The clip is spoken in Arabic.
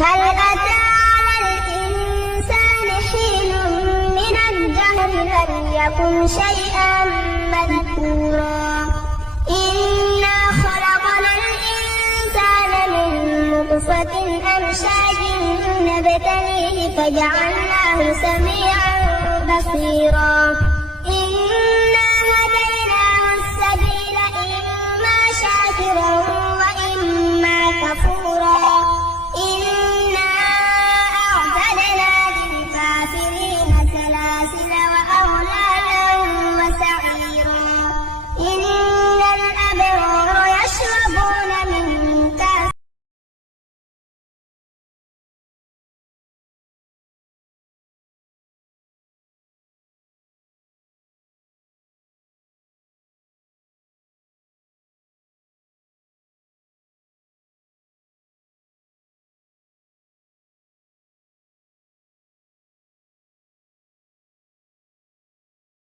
هل أتى على الإنسان حين من الدهر لم يكن شيئا مذكورا إنا خلقنا الإنسان من نطفة أمشاج نبتليه فجعلناه سميعا بصيرا إنا هديناه السبيل إما شاكرا وإما كفورا